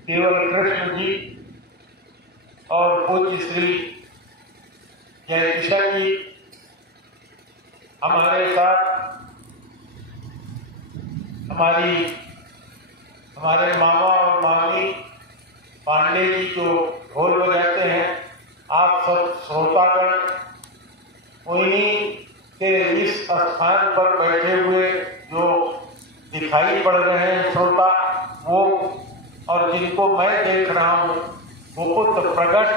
केवल कृष्ण जी और पूज्य श्री जय किशन जी हमारे साथ हमारे मामा और मामी पांडे जी जो ढोल बजाते हैं, आप सब श्रोतागण उन्हीं के इस स्थान पर बैठे हुए जो दिखाई पड़ रहे हैं श्रोता, वो और जिनको मैं देख रहा हूँ वो खुद प्रकट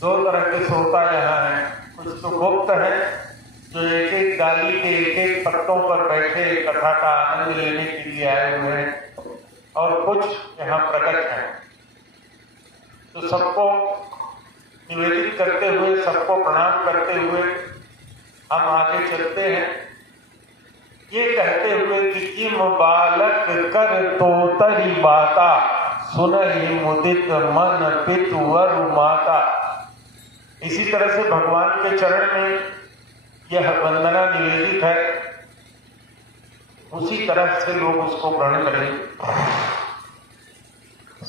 दो तरह के श्रोता यहाँ हैं। कुछ तो गुप्त है जो एक एक डाली के एक एक पत्तों पर बैठे कथा का आनंद लेने के लिए आए हुए हैं, और कुछ यहाँ प्रकट हैं। तो सबको निवेदित करते हुए, सबको प्रणाम करते हुए हम आगे चलते हैं, ये कहते हुए कि किम बालक कर तो तरी बाता सुनहि मुदित मन पितुवर माता। इसी तरह से भगवान के चरण में यह वंदना निवेदित है, उसी तरह से लोग उसको ग्रहण करें।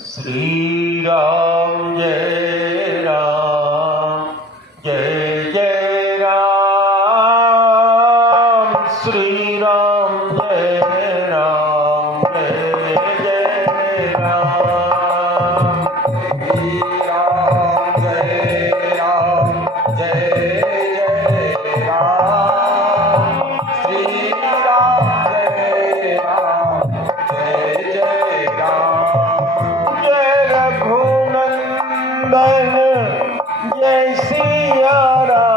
श्री राम जय राम जय जय राम, श्री राम जय राम जय जय राम, श्री राम जय राम जय जय राम, श्री राम जय राम जय जय राम। जय रघुनंदन जय सिया राम,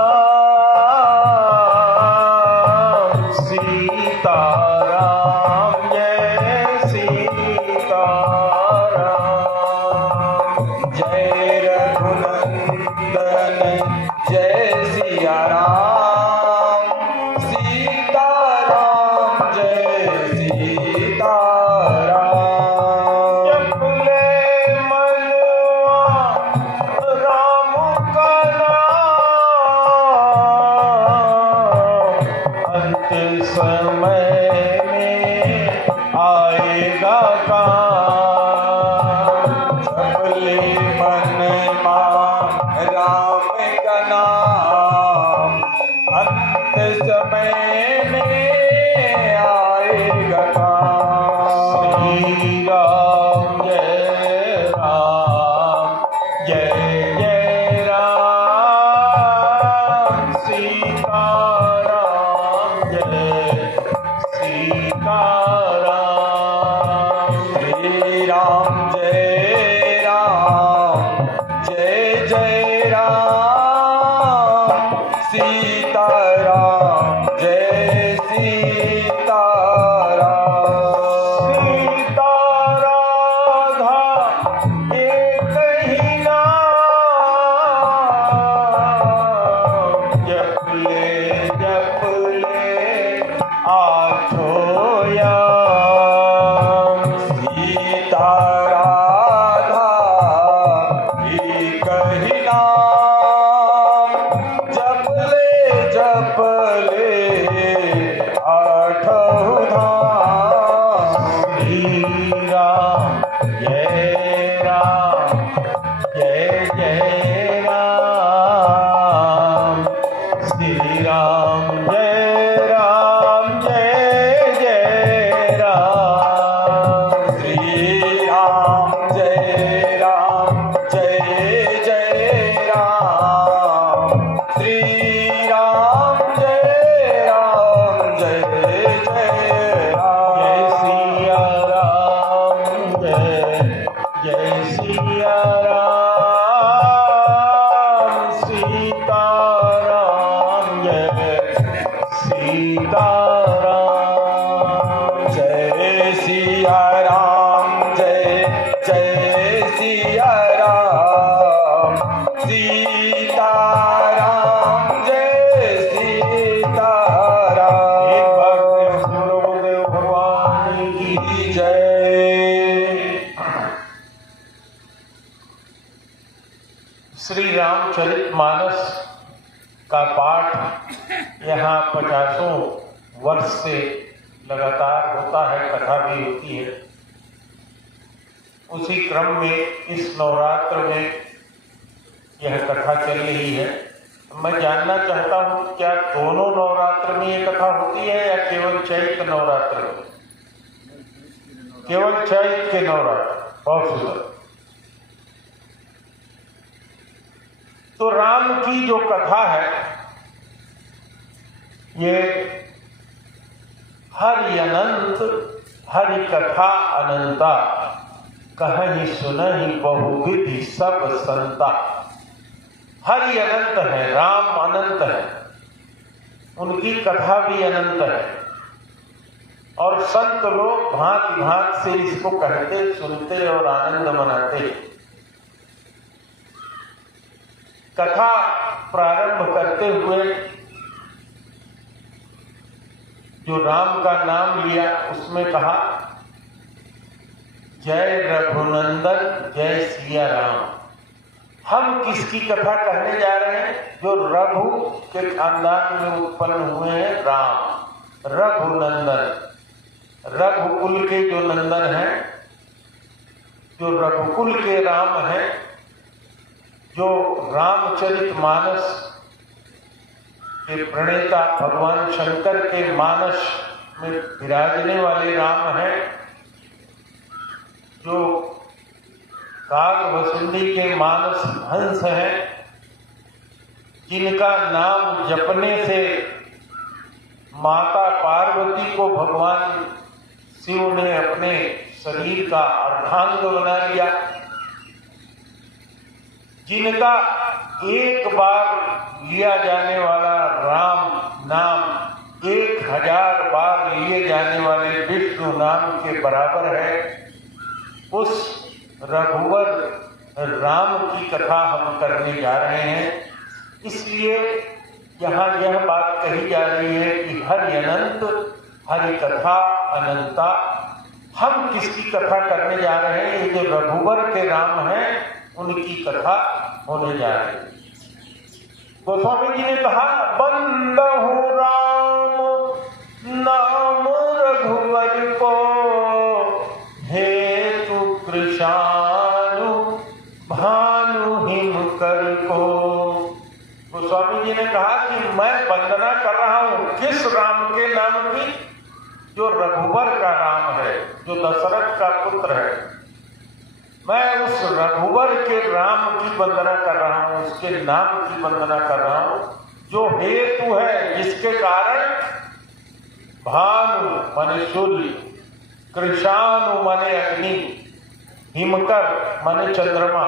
सीता राम जय सीता राम। जय रघुनंदन जय सिया राम, सीता राम जय सीता राम। जपले मनवा राम का नाम, अंत समय में आएगा काम। जपले मनवा राम का नाम, अंत समय में आएगा काम। श्री राम जय राम जय जय राम, सीता राम जय सीता राम। श्री राम जय राम जय जय राम, सीता राम जय सीता राम। सीता राधा एक ही नाम, जप ले आठों याम। सीता राधा एक ही नाम, जप ले आठों धाम। श्री राम जय राम जय जय राम, श्री राम जय जय राम। श्री राम जय जय राम, श्री राम जय जय राम। जय सिया राम जय सिया राम, सीता राम जय सीता राम। जय सिया राम जय सिया राम, सीता राम जय सीता राम। एक बार गुरुदेव भगवान की जय। श्री रामचरितमानस का पाठ यहाँ 50 वर्ष से लगातार होता है, कथा भी होती है। उसी क्रम में इस नवरात्र में यह कथा चल रही है। मैं जानना चाहता हूँ क्या दोनों नवरात्र में ये कथा होती है या केवल चैत्र नवरात्र में? केवल चैत्र के नवरात्र। बहुत सुंदर। तो राम की जो कथा है ये हरि अनंत, हरि कथा अनंता, कहहि सुनहि बहुविधि सब संता। हरि अनंत है, राम अनंत है, उनकी कथा भी अनंत है और संत लोग भांति भांति से इसको कहते, सुनते और आनंद मनाते। कथा प्रारंभ करते हुए जो राम का नाम लिया उसमें कहा जय रघुनंदन जय सिया राम। हम किसकी कथा कहने जा रहे हैं? जो रघु के खानदान में उत्पन्न हुए हैं, राम रघुनंदन, रघुकुल के जो नंदन हैं, जो रघुकुल के राम हैं, जो रामचरितमानस के प्रणेता भगवान शंकर के मानस में विराजने वाले राम हैं, जो कागभसुंडी के मानस हंस हैं, जिनका नाम जपने से माता पार्वती को भगवान शिव ने अपने शरीर का अर्धांग बना लिया, जिनका एक बार लिया जाने वाला राम नाम 1000 बार लिए जाने वाले विष्णु नाम के बराबर है, उस रघुवर राम की कथा हम करने जा रहे हैं। इसलिए यहाँ यह बात कही जा रही है कि हरि अनंत, हरि कथा अनंता। हम किसकी कथा करने जा रहे हैं? ये जो रघुवर के राम हैं उनकी कथा होने जा रही है। गोस्वामी जी ने कहा बंदहु राम नाम रघुवर को, हेतु कृशानु भानु हिमकर को। गोस्वामी जी ने कहा कि मैं वंदना कर रहा हूं किस राम के नाम की? जो रघुवर का राम है, जो दशरथ का पुत्र है। मैं उस रघुवर के राम की वंदना कर रहा हूं, उसके नाम की वंदना कर रहा हूं, जो हेतु है, जिसके कारण भानु माने सूर्य, कृशानु माने अग्नि, हिमकर माने चंद्रमा।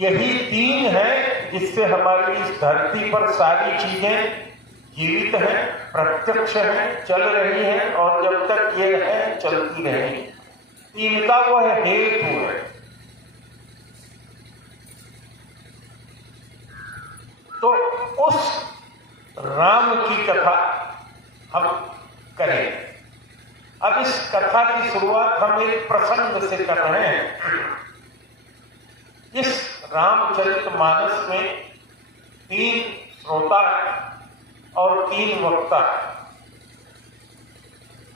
यही 3 है जिससे हमारी इस धरती पर सारी चीजें जीवित हैं, प्रत्यक्ष हैं, चल रही हैं और जब तक ये है चलती रहेंगी। इनका वह हेतु है। तो उस राम की कथा हम करें। अब इस कथा की शुरुआत हम एक प्रसंग से कर रहे हैं। इस रामचरितमानस में 3 श्रोता और 3 वक्ता।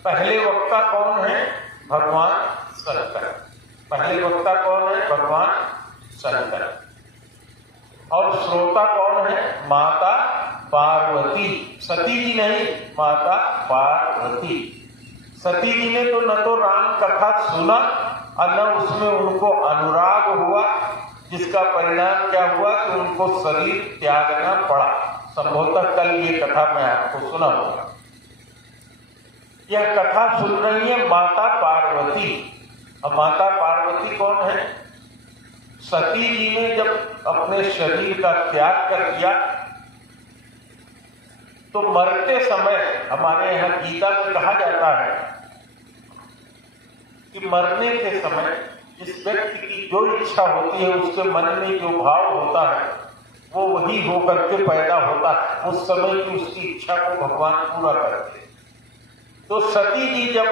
पहले वक्ता कौन है? भगवान शंकर। पहले वक्ता कौन है? भगवान शंकर। और श्रोता कौन है? माता पार्वती। सती जी नहीं, माता पार्वती। सती जी ने तो न तो राम कथा सुना और न उसमें उनको अनुराग हुआ, जिसका परिणाम क्या हुआ कि उनको शरीर त्यागना पड़ा। संभवतः कल ये कथा मैं आपको सुनाऊंगा। यह कथा सुन रही है माता पार्वती। अब माता पार्वती कौन है? सती जी ने जब अपने शरीर का त्याग कर दिया तो मरते समय, हमारे यहाँ गीता में कहा जाता है कि मरने के समय जिस व्यक्ति की जो इच्छा होती है, उसके मन में जो भाव होता है, वो वही होकर के पैदा होता है। उस समय की उसकी इच्छा को भगवान पूरा करते हैं। तो सती जी जब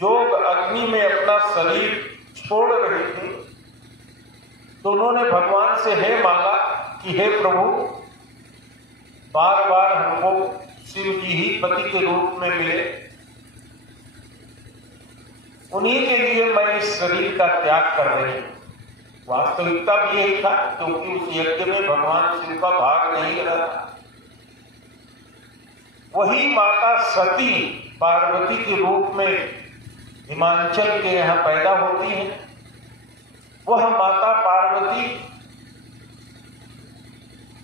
जोग अग्नि में अपना शरीर छोड़ रही थी तो उन्होंने भगवान से हे मांगा कि हे प्रभु, बार बार हमको शिव जी ही पति के रूप में मिले, उन्हीं के लिए मैं इस शरीर का त्याग कर रही हूँ। वास्तविकता भी यही था, क्योंकि उस यज्ञ में भगवान शिव का भाग नहीं रहा। वही माता सती पार्वती के रूप में हिमाचल के यहाँ पैदा होती है। वह माता पार्वती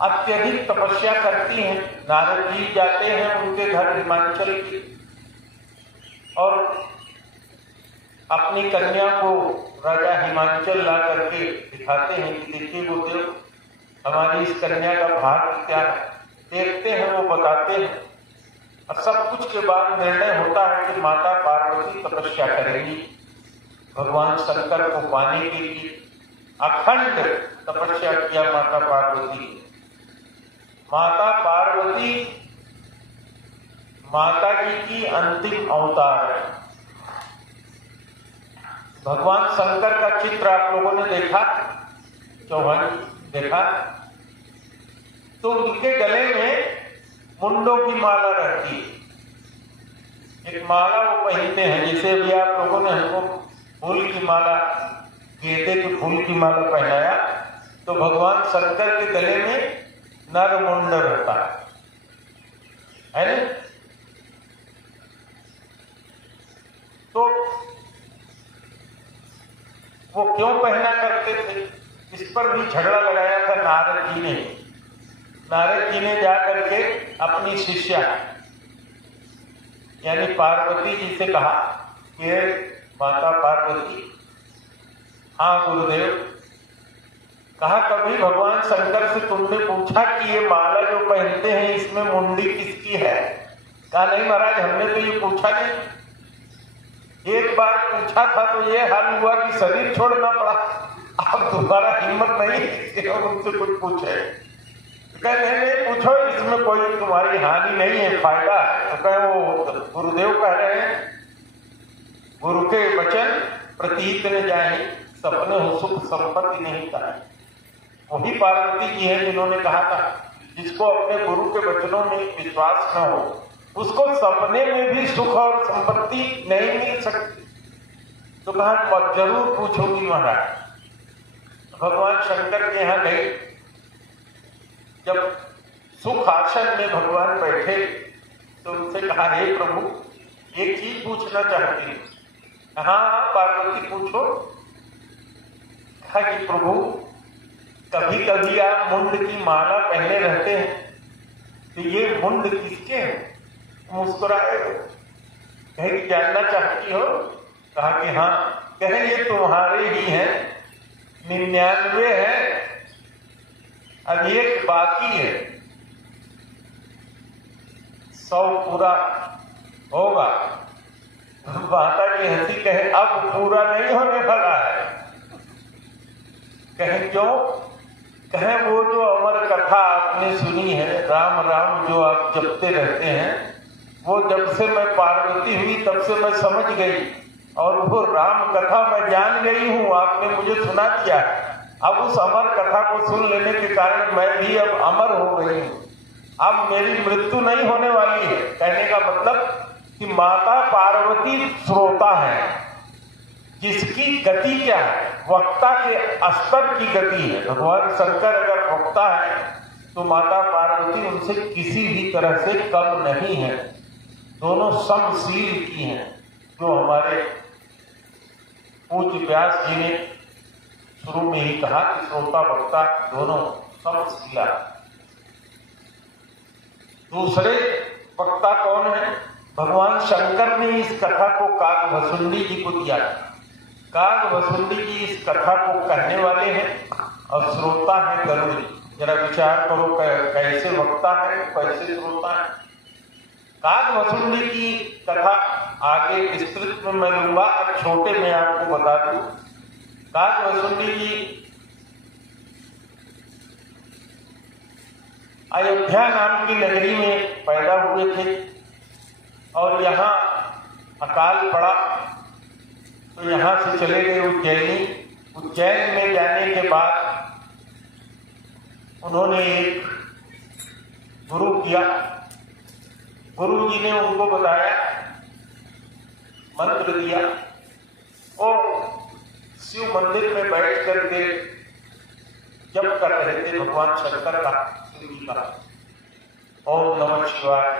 अत्यधिक तपस्या करती हैं। नारद जी जाते हैं उनके घर हिमाचल की और अपनी कन्या को राजा हिमाचल ला करके दिखाते हैं कि देखिए गुरुदेव, हमारी इस कन्या का भाग्य क्या है। देखते हैं, वो बताते हैं और सब कुछ के बाद निर्णय होता है कि माता पार्वती तपस्या करेंगी। भगवान शंकर को पाने के लिए अखंड तपस्या किया माता पार्वती। माता पार्वती माता जी की अंतिम अवतार है। भगवान शंकर का चित्र आप लोगों ने देखा, चौहान देखा, तो उनके गले में मुंडों की माला रहती है। एक माला वो पहनते हैं, जैसे भी आप लोगों ने हमको फूल की माला, गेंदे के फूल की माला पहनाया, तो भगवान शंकर के गले में नर मुंड रहता है ना। तो वो क्यों पहना करते थे, इस पर भी झगड़ा लगाया था नारद जी ने। नारद जी ने जाकर के अपनी शिष्या यानी पार्वती जी से कहा कि माता पार्वती, हाँ गुरुदेव, कहा कभी भगवान शंकर से तुमने पूछा कि ये माला जो पहनते हैं इसमें मुंडी किसकी है? कहा नहीं महाराज, हमने तो ये पूछा नहीं। एक बार पूछा था तो ये हाल हुआ कि शरीर छोड़ना पड़ा। अब दोबारा हिम्मत नहीं कि हम उनसे कुछ पूछे। नहीं पूछो, इसमें कोई तुम्हारी हानि नहीं है, फायदा है। तो कहे वो गुरुदेव कह रहे हैं, गुरु के वचन प्रतीत न जाए, सपने हो सुख संपत्ति नहीं पाए। वही पार्वती जी है जिन्होंने कहा था जिसको अपने गुरु के वचनों में विश्वास न हो उसको सपने में भी सुख और संपत्ति नहीं मिल सकती। तो कहा जरूर पूछोगी महाराज। भगवान शंकर के यहाँ गए, जब सुख आसन में भगवान बैठे तो उनसे कहा, हे प्रभु, एक चीज पूछना चाहती हूँ। हाँ पार्वती पूछो। कहा कि प्रभु, कभी कभी आप मुंड की माला पहने रहते हैं, तो ये मुंड किसके हैं? मुस्कुराए। कहे कि जानना चाहती हो? कहा कि हाँ। कहे ये तुम्हारे ही हैं, 99 है, अब एक बाकी है, 100 पूरा होगा। माता की हंसी। कहे अब पूरा नहीं होने वाला है। कहे क्यों? कहे वो जो अमर कथा आपने सुनी है, राम राम जो आप जपते रहते हैं, वो जब से मैं पार्वती हुई तब से मैं समझ गई और वो राम कथा मैं जान गई हूँ, आपने मुझे सुना दिया। अब उस अमर कथा को सुन लेने के कारण मैं भी अब अमर हो गई हूँ। अब मेरी मृत्यु नहीं होने वाली है। कहने का मतलब कि माता पार्वती श्रोता है, जिसकी गति क्या है? वक्ता के स्तर की गति है। भगवान शंकर अगर वक्ता है तो माता पार्वती उनसे किसी भी तरह से कम नहीं है। दोनों समशील की हैं, जो हमारे पूज्य व्यास जी ने शुरू में ही कहा कि श्रोता वक्ता दोनों समशीला। दूसरे वक्ता कौन है? भगवान शंकर ने इस कथा को काकभसुंडी जी को दिया। काकभसुंडी जी इस कथा को कहने वाले हैं और श्रोता है गरुड़ जी। जरा विचार करो कैसे वक्ता है, कैसे श्रोता है। काकभसुंडी की कथा आगे विस्तृत में मैं लूंगा, छोटे में आपको बता दूं। काकभसुंडी जी अयोध्या नाम की नगरी में पैदा हुए थे और यहाँ अकाल पड़ा तो यहाँ से चले गए उज्जैनी। उज्जैन में जाने के बाद उन्होंने एक गुरु किया। गुरु जी ने उनको बताया, मंत्र दिया वो शिव मंदिर में बैठ करके जप कर रहे थे भगवान शंकर का, शिव जी का, ओम नमः शिवाय।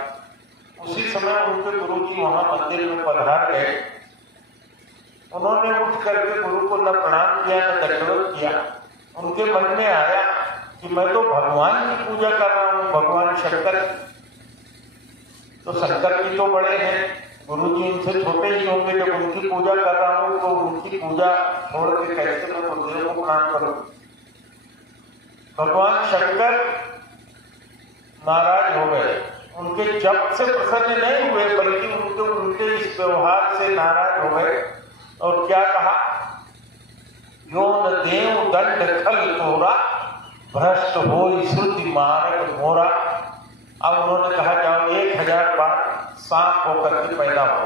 उसी समय उनके गुरु जी वहां मंदिर में पधार गए। उन्होंने उठ करके गुरु को न प्रणाम किया न दंडवत किया। उनके मन में आया कि मैं तो भगवान की पूजा कर रहा हूँ, भगवान शंकर। तो शंकर जी तो बड़े हैं, गुरु जी उनसे छोटे ही होंगे। जब उनकी पूजा कर रहा हूँ तो उनकी पूजा छोड़ के कैसे मैं गुरुदेव को प्रणाम करूँ। भगवान शंकर नाराज हो गए, उनके जप से प्रसन्न नहीं हुए, बल्कि उनके इस व्यवहार से नाराज हो गए। और क्या कहा, योन देव दंड खल तोरा, भ्रष्ट हो श्रुति मार्ग मोरा। अब उन्होंने कहा जाओ 1000 बार सांप होकर के पैदा हो।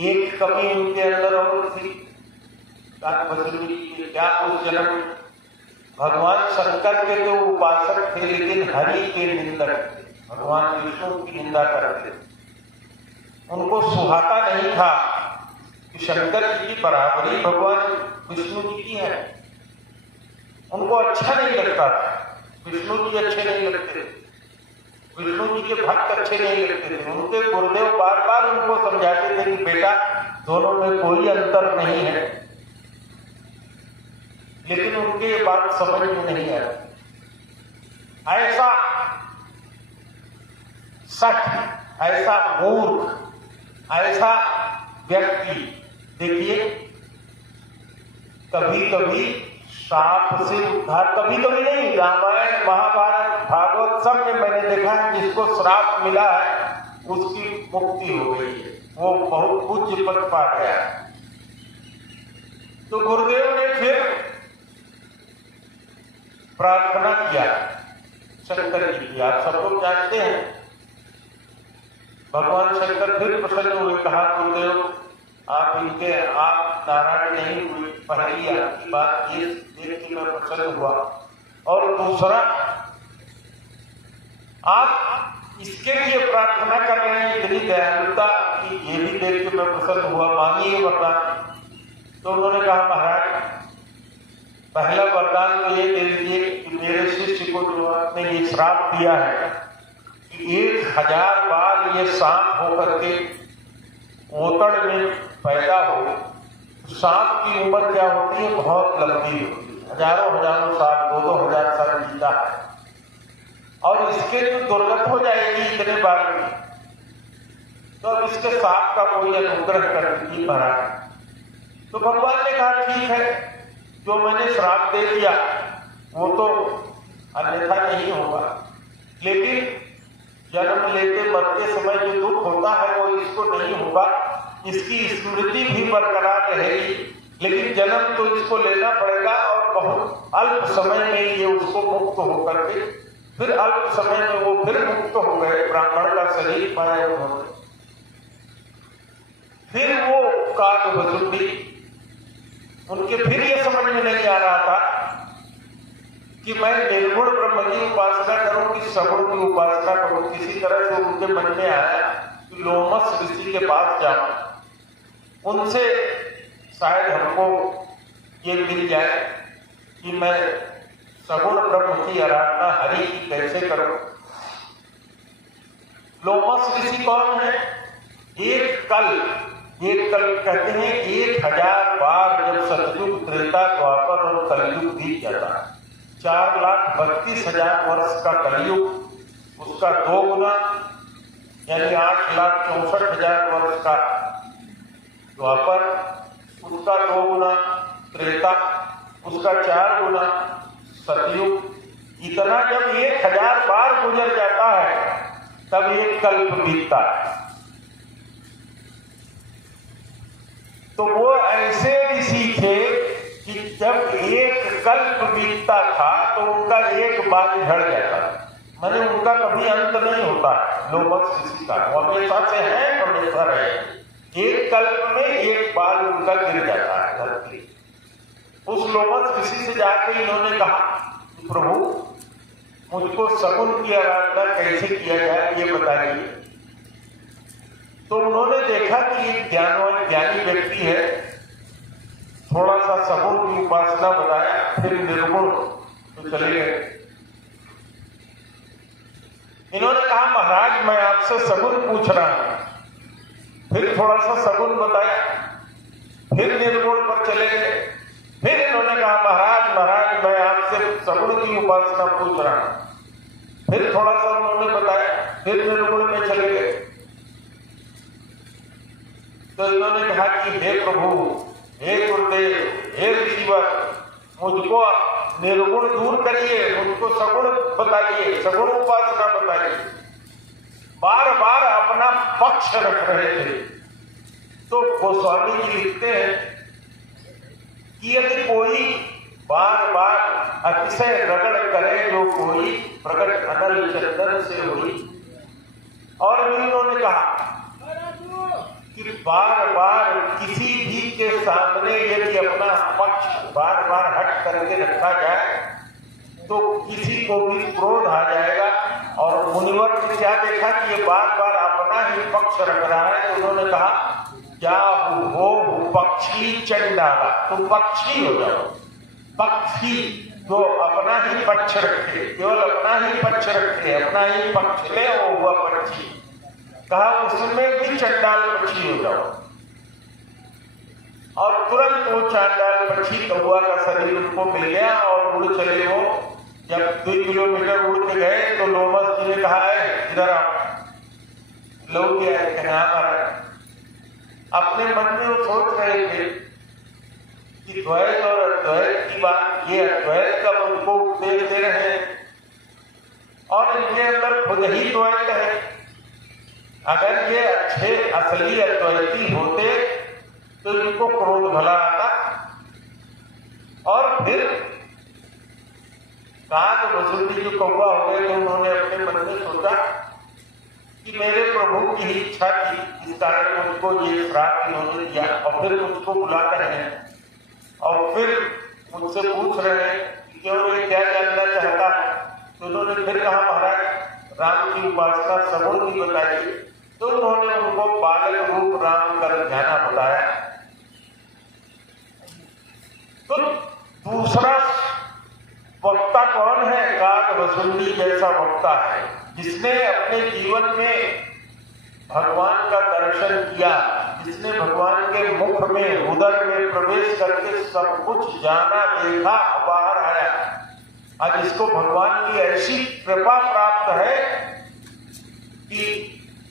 एक कमी उनके अंदर और थी, क्या उस जन्म भगवान शंकर के तो उपासक थे, लेकिन हरि के निंदक थे, भगवान विष्णु की निंदा करते। उनको सुहाता नहीं था कि शंकर जी की बराबरी भगवान विष्णु जी की है। उनको अच्छा नहीं लगता था, विष्णु जी अच्छे नहीं लगते, विष्णु जी के भक्त अच्छे नहीं लगते थे। उनके गुरुदेव बार बार उनको समझाते थे कि बेटा दोनों में कोई अंतर नहीं है, लेकिन उनके ये बात समझ में नहीं आई। ऐसा सठ, ऐसा मूर्ख, ऐसा व्यक्ति देखिए, कभी कभी सांप से उद्धार, कभी कभी नहीं, रामायण महाभारत भागवत सब में मैंने देखा है जिसको श्राप मिला है उसकी मुक्ति हो गई है, वो बहुत पूज्य पद पा गया। तो गुरुदेव ने फिर प्रार्थना किया शंकर जी की। आप सब लोग जानते हैं, भगवान शंकर फिर प्रसन्न हुए, कहा गुरुदेव आप नारायण नहीं हुए, पहली आपकी बात ये देख के मैं प्रसन्न हुआ। और दूसरा, आप इसके लिए प्रार्थना कर रहे हैं इतनी दयालुता कि ये भी देख के मैं प्रसन्न हुआ, मांगिए वरदान। तो उन्होंने कहा महाराज पहला वरदान तो ये दे दीजिए कि मेरे शिष्य को जो आपने ये श्राप दिया है कि 1000 बार ये सांप होकर के ओतड़ में पैदा हो। सांप की उम्र क्या होती है, बहुत लंबी होती है, हजारों साल, 2-2 हजार साल जीता है। और इसके जो दुर्गत हो जाएगी इतने बार में, तो अब इसके सांप का कोई अनुग्रह कर दीजिए महाराज। तो भगवान ने कहा ठीक है, जो मैंने श्राप दे दिया वो तो अन्यथा नहीं होगा, लेकिन जन्म लेते मरते समय जो दुख होता है वो इसको नहीं होगा, इसकी स्मृति भी बरकरार रहेगी, लेकिन जन्म तो इसको लेना पड़ेगा। और बहुत अल्प समय में ये उसको मुक्त होकर के फिर अल्प समय में वो फिर मुक्त हो गए, ब्राह्मण का शरीर पाया उन्होंने। फिर वो काल वसुंधरी, उनके फिर ये समझ में नहीं आ रहा था कि मैं निर्गुण ब्रह्म की उपासना करूं कि सगुण की उपासना करूं। किसी तरह से उनके मन में आया कि लोमस ऋषि के पास जाऊं, उनसे शायद हमको ये मिल जाए कि मैं सगुण ब्रह्म की आराधना हरि की कैसे करूं। लोमस ऋषि कौन है? एक कल कहते हैं 1000 बार जब सतयुग, त्रेता, द्वापर और कलयुग बीत जाता है, 4,32,000 वर्ष का कलयुग, उसका 2 गुना यानी 8,64,000 वर्ष का द्वापर, उसका 2 गुना त्रेता, उसका 4 गुना सतयुग। इतना जब 1000 बार गुजर जाता है तब एक कल्प बीतता है। तो वो ऐसे ऋषि थे कि जब एक कल्प बीतता था तो उनका एक बाल झड़ जाता था, माने उनका कभी अंत नहीं होता है। लोमस ऋषि का हमेशा से है, हमेशा रहे, एक कल्प में एक बाल उनका गिर जाता है धरती। उस लोमस ऋषि से जाके इन्होंने कहा प्रभु मुझको सगुन की आराधना कैसे किया जाए ये बताइए। तो उन्होंने देखा कि एक ज्ञानी व्यक्ति है, थोड़ा सा सगुण की उपासना बताया, फिर निर्गुण तो चले गए। इन्होंने कहा महाराज मैं आपसे सगुण पूछ रहा हूं, फिर थोड़ा सा सगुण बताया, फिर निर्गुण पर चले गए। फिर इन्होंने कहा महाराज मैं आपसे सगुण की उपासना पूछ रहा हूं, फिर थोड़ा सा उन्होंने बताया, फिर निर्गुण में चले गए। तो इन्होंने कहा कि हे प्रभु, हे गुरुदेव, हे ऋषिवर, मुझको निर्गुण दूर करिए, मुझको सगुण बताइए, सगुण उपासना बताइए। बार बार अपना पक्ष रख रहे थे। तो गोस्वामी जी लिखते हैं कि यदि कोई बार बार अतिशय रगड़ करे जो कोई प्रकट अनल चंदन से हुई। और भी उन्होंने कहा कि बार बार किसी भी के सामने यदि अपना पक्ष बार बार हट करके रखा जाए तो किसी को भी क्रोध आ जाएगा। और मुनिवर ने क्या देखा कि ये बार बार अपना ही पक्ष रख रहा है, तो उन्होंने कहा क्या हो पक्षी चंडाला, तुम पक्षी हो जाओ। पक्षी जो अपना ही पक्ष रखे, केवल अपना ही पक्ष रखे, अपना ही पक्ष ले, वो हुआ पक्षी। कहा उसमें भी चंडाल पक्षी हो जाओ। और तुरंत वो चंडाल पक्षी कौवा का शरीर उनको मिल गया और उड़ चले। वो जब 2 किलोमीटर उड़ के गए तो लोमस जी ने कहा है इधर आओ। लोग क्या है, अपने मन में वो सोच रहे थे कि द्वैत और अद्वैत की बात, ये अद्वैत का उनको उपदेश दे रहे हैं और इनके अंदर खुद ही द्वैत है। अगर ये अच्छे असली अद्वैती होते तो इनको क्रोध भला आता। और फिर काग वसुंधरी जो कौवा हो गए तो उन्होंने अपने मन में सोचा कि मेरे प्रभु की ही इच्छा थी, इस कारण मुझको ये श्राप इन्होंने दिया। और फिर मुझको बुलाकर हैं और फिर मुझसे पूछ रहे हैं कि क्यों, ये क्या जानना चाहता है। तो उन्होंने फिर कहा महाराज राम की उपासना सगुण की बताइए। तो उन्होंने उनको बालक रूप राम का ध्यान बताया। तो दूसरा वक्ता कौन है? काग वसुंधरी जैसा वक्ता है जिसने अपने जीवन में भगवान का दर्शन किया, जिसने भगवान के मुख में उदर में प्रवेश करके सब कुछ जाना, देखा, बाहर आया। आज इसको भगवान की ऐसी कृपा प्राप्त है कि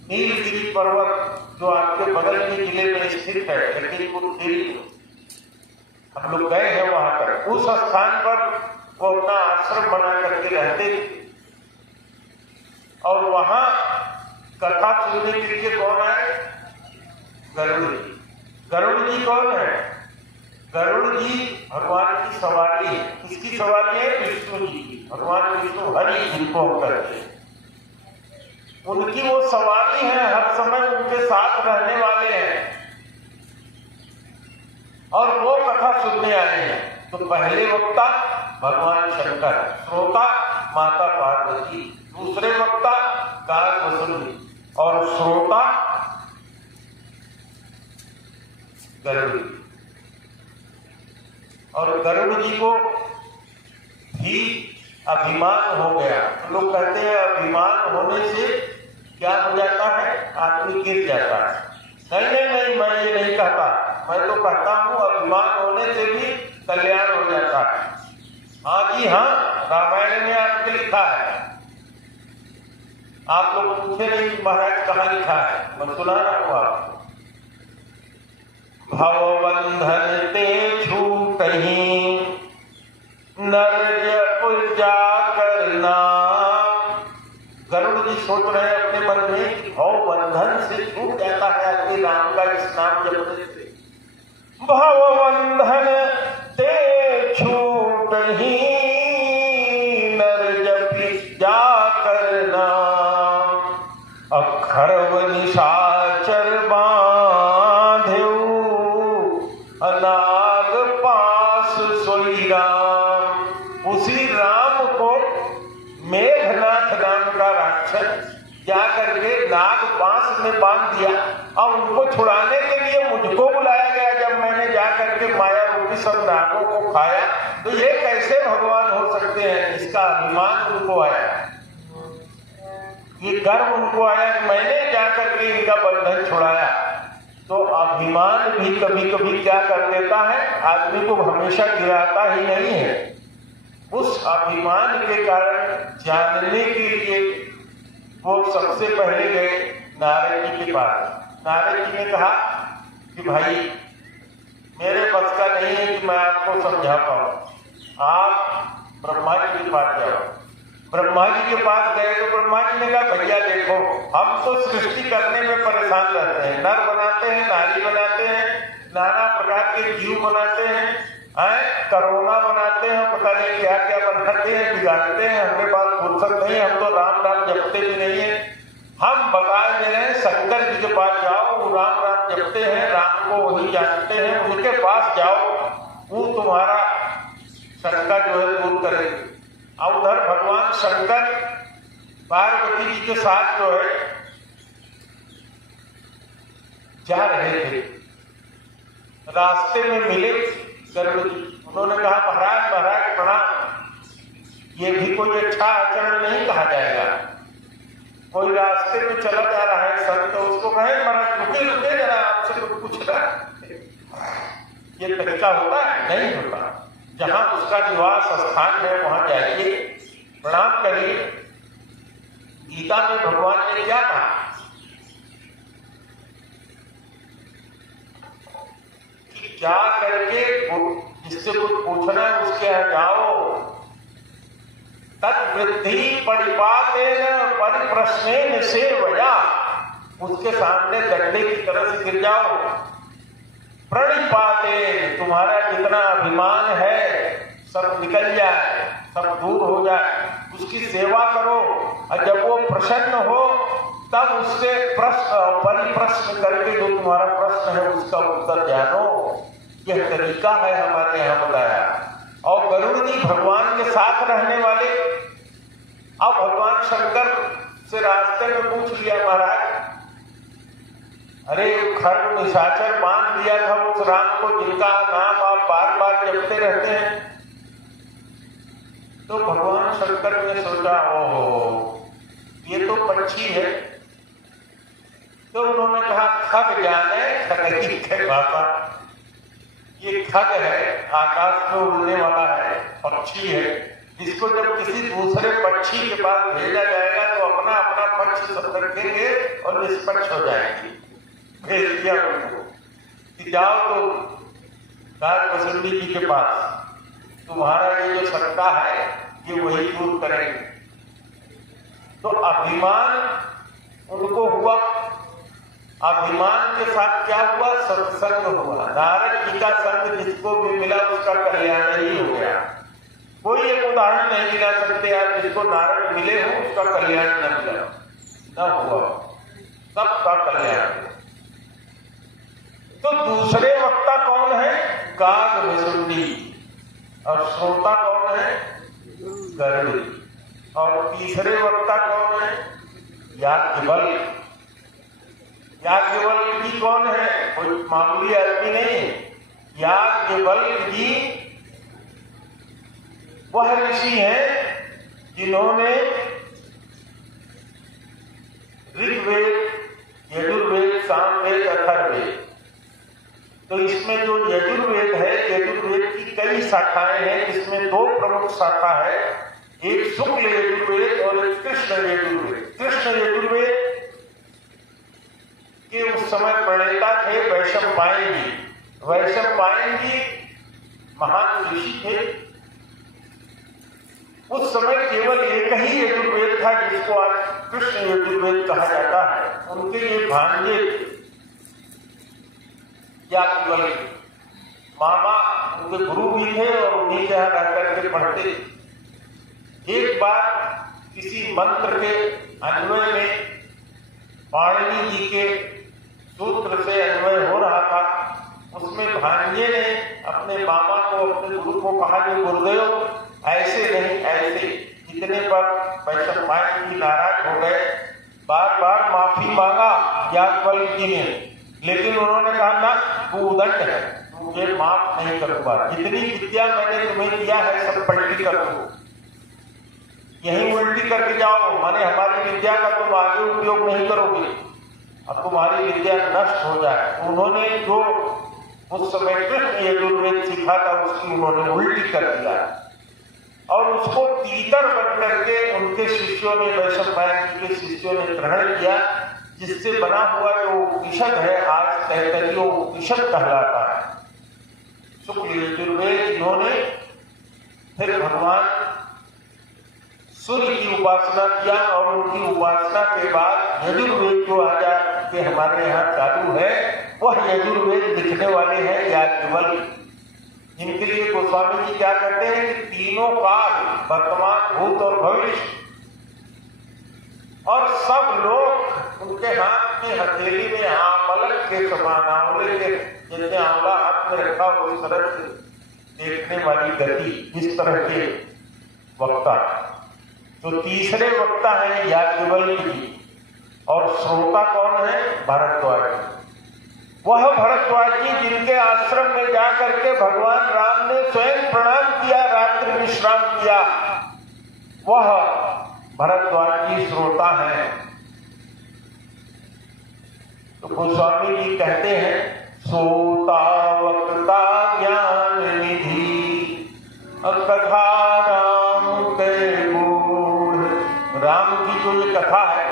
नीलगिरी पर्वत जो आपके बगल के जिले में स्थित है, लखीमपुर खीरी, हम लोग गए हैं वहां पर। उस स्थान पर वो अपना आश्रम बना करके रहते थे और वहां कथा सुनने के लिए कौन आए? गरुड़ जी। गरुड़ जी कौन है? गरुड़ जी भगवान की सवारी है। किसकी सवारी है? विष्णु जी की। भगवान विष्णु हरि जिनको हम करते हैं, उनकी वो सवारी है, हर समय उनके साथ रहने वाले हैं और वो कथा सुनने आए हैं। तो पहले वक्ता भगवान शंकर, श्रोता माता पार्वती, दूसरे वक्ता काग वसुंधरी और श्रोता गरुड़। और गरुड़ जी को भी अभिमान हो गया। लोग कहते हैं अभिमान होने से क्या हो जाता है? आदमी गिर जाता है। नहीं, मैं ये नहीं कहता। मैं तो कहता हूं अभिमान होने से भी कल्याण हो जाता है। हाँ जी हाँ, रामायण में आपके लिखा है। आप लोग पूछे नहीं महाराज कहाँ लिखा है, मैं सुना रहा हूं आपको। भवबंधन ते छूटहि नर पूजा करना। गरुड़ जी सोच रहे हैं अपने मन में कि भव बंधन से छूट जाता है आदमी राम का इस नाम जपने से। भव बंधन ते छूटहि नर जपि जा करना। अखरव निशाचर बांधेउ अनाग पास सोई राम। उसी राम को मेघनाथ नाम का राक्षस जा करके नाग पास में बांध दिया और उनको छुड़ाने के लिए मुझको बुलाया गया। जब मैंने जाकर के माया रूपी सब नागों को खाया तो ये कैसे भगवान हो सकते हैं? इसका अभिमान उनको आया, ये गर्व उनको आया कि मैंने जाकर के इनका बंधन छुड़ाया। तो अभिमान भी कभी कभी क्या कर देता है, आदमी को हमेशा गिराता ही नहीं है। उस अभिमान के कारण जानने के लिए वो सबसे पहले गए नारद जी के पास। नारद जी ने कहा कि भाई मेरे बस का नहीं है कि मैं आपको समझा पाऊं, आप ब्रह्मा जी के पास जाओ। ब्रह्मा जी के पास गए तो ब्रह्मा जी ने कहा भैया देखो, हम तो सृष्टि करने में परेशान रहते हैं, नर बनाते हैं, नारी बनाते हैं, नाना प्रकार के जीव बनाते हैं, कोरोना बनाते हैं, पता नहीं क्या क्या बनाते हैं, बिगाड़ते हैं। हमारे पास फुर्सत नहीं, हम तो राम राम जपते भी नहीं है। हम बकाल दे रहे हैं शंकर जी के पास जाओ, वो राम राम जपते हैं, राम को वही जानते हैं, उनके पास जाओ, वो तुम्हारा शंका जो है दूर करेंगे। और उधर भगवान शंकर पार्वती जी के साथ जो है जा रहे थे। रास्ते में मिले गर्भ जी, उन्होंने कहा महाराज महाराज प्रणाम। ये भी कोई अच्छा आचरण नहीं कहा जाएगा। कोई रास्ते में चला जा रहा है संत, तो उसको कहे महाराज रुके रुके जरा, आपसे तो पूछ रहा है। ये तरीका होता है? नहीं होता। जहां उसका निवास स्थान है वहां जाइए, प्रणाम करिए। गीता में भगवान ने क्या कहा कि क्या करके जिससे कुछ पूछना है उसके यहाँ जाओ, तद्वृद्धि परिपातेन परिप्रश्नेन सेवया, उसके सामने डंडे की तरह से गिर जाओ। प्रणिपातेन, तुम्हारा जितना अभिमान है सब निकल जाए, सब दूर हो जाए, उसकी सेवा करो। और जब वो प्रसन्न हो तब उससे प्रश्न परिप्रश्न करके जो तुम्हारा प्रश्न है उसका उत्तर जानो। यह तरीका है हमारे यहाँ बताया। और गरुड़ जी भगवान के साथ रहने वाले। अब भगवान शंकर से रास्ते में पूछ लिया महाराज, अरे खर्व निशाचर बांध दिया था उस राम को जिनका नाम आप बार बार जपते रहते हैं। तो भगवान शंकर ने सोचा ओहो ये तो पंछी है। तो उन्होंने कहा खग जाने खगरी के बाबा, ये खग है, आकाश में उड़ने वाला है, पक्षी है। इसको जब किसी दूसरे पक्षी के पास भेजा जाएगा तो अपना अपना पक्ष सब रखेंगे और निष्पक्ष हो जाएंगे। भेज दिया उनको कि जाओ तो काकभूषुंडी जी के पास, तुम्हारा ये जो सत्ता है ये वही दूर करेंगे। तो अभिमान उनको हुआ। अभिमान के साथ क्या हुआ? सत्संग हुआ। नारद जी का संग जिसको भी मिला उसका कल्याण ही हो गया। कोई एक उदाहरण नहीं गिना सकते आप जिसको नारद मिले हो उसका कल्याण न मिला, न हुआ, सबका कल्याण। तो दूसरे वक्ता कौन है? काकभूषुंडी। और श्रोता कौन है? गरुड़। और तीसरे वक्ता कौन है? याज्ञवल्क्य। याज्ञवल्क्य जी कौन है? कोई मामूली आदमी नहीं। याज्ञवल्क्य जी वह ऋषि हैं जिन्होंने ऋग्वेद, यजुर्वेद, सामवेद, अथर्ववेद, तो इसमें जो यजुर्वेद है, यजुर्वेद की कई शाखाएं हैं, जिसमें दो प्रमुख शाखा है, एक शुक्ल यजुर्वेद और एक कृष्ण यजुर्वेद। कृष्ण यजुर्वेद के उस समय प्रणेता थे वैशंपायन जी। वैशंपायन जी महान ऋषि थे। उस समय केवल एक ही यजुर्वेद था जिसको आज कृष्ण यजुर्वेद कहा जाता है। उनके ये भांजे याज्ञवल्क्य मामा उनके गुरु भी थे और उन्हीं के यहाँ रह करके पढ़ते। एक बार किसी मंत्र के अन्वय में पाणिनि जी के सूत्र से अन्वय हो रहा था, उसमें भांजे ने अपने मामा को, अपने गुरु को कहा कि गुरुदेव ऐसे नहीं ऐसे। इतने पर वैशंपायन जी नाराज हो गए बार बार माफी मांगा याज्ञवल्क्य ने, लेकिन उन्होंने कहा ना, तू उदंड है, तुझे माफ नहीं करूंगा, जितनी विद्या मैंने तुम्हें दिया है सब पलटी कर दो, यही उल्टी करके जाओ, माने हमारी विद्या का तुम आगे उपयोग नहीं करोगे, अब तुम्हारी विद्या नष्ट हो जाए। उन्होंने जो उस समय कृष्ण यजुर्वेद सीखा था उसकी उन्होंने उल्टी कर दिया और उसको तीतर बन करके उनके शिष्यों ने, वैशंपायन के शिष्यों ने ग्रहण किया, जिससे बना हुआ जो उपनिषद है आज तैत्तरीय उपनिषद कहलाता है। शुक्ल यजुर्वेद इन्होंने फिर भगवान सूर्य की उपासना किया और उनकी उपासना के बाद यजुर्वेद जो आज के हमारे यहाँ चालू है वह यजुर्वेद लिखने वाले हैं याज्ञवल्क्य। इनके लिए गोस्वामी जी क्या कहते हैं कि तीनों काल, वर्तमान, भूत और भविष्य, और सब लोग उनके हाथ में हथेली में आंवलक के समान, आंवले के जैसे आंवला हाथ में रखा हो उस तरह से देखने वाली गति, इस तरह के वक्ता। तो तीसरे वक्ता है याज्ञवल्क्य जी और श्रोता कौन है? भरद्वाज जी। वह भरद्वाज जी जिनके आश्रम में जाकर के भगवान राम ने स्वयं प्रणाम किया, रात्रि विश्राम किया, वह भरद्वाज जी श्रोता है। तो गोस्वामी जी कहते हैं श्रोता वक्ता ज्ञान निधि कथा राम के गूढ़। राम की जो ये कथा है